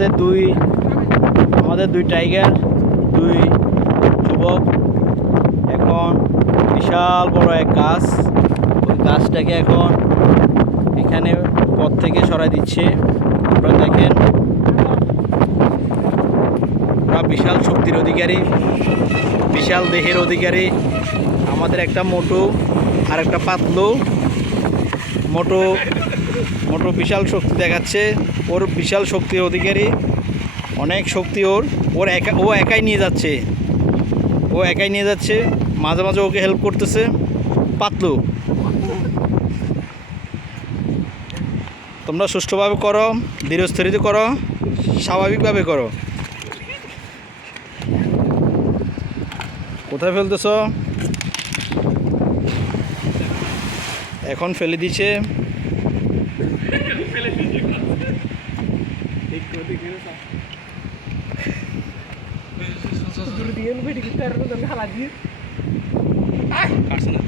আমাদের দুই টাইগার, দুই যুবক এখন বিশাল বড় এক গাছ, ওই গাছটাকে এখন এখানে পথ থেকে সরাই দিচ্ছে। আপনারা দেখেন, ওরা বিশাল শক্তির অধিকারী, বিশাল দেহের অধিকারী। আমাদের একটা মোটু আর একটা পাতলু। মোটু বিশাল শক্তি দেখাচ্ছে, ওর বিশাল শক্তির অধিকারী, অনেক শক্তি ও একাই নিয়ে যাচ্ছে, মাঝে মাঝে ওকে হেল্প করতেছে পাতলু। তোমরা সুষ্ঠুভাবে করো, ধীরস্থির করো, স্বাভাবিকভাবে করো। কোথায় ফেলতেছ? এখন ফেলে দিচ্ছে। কাটছে না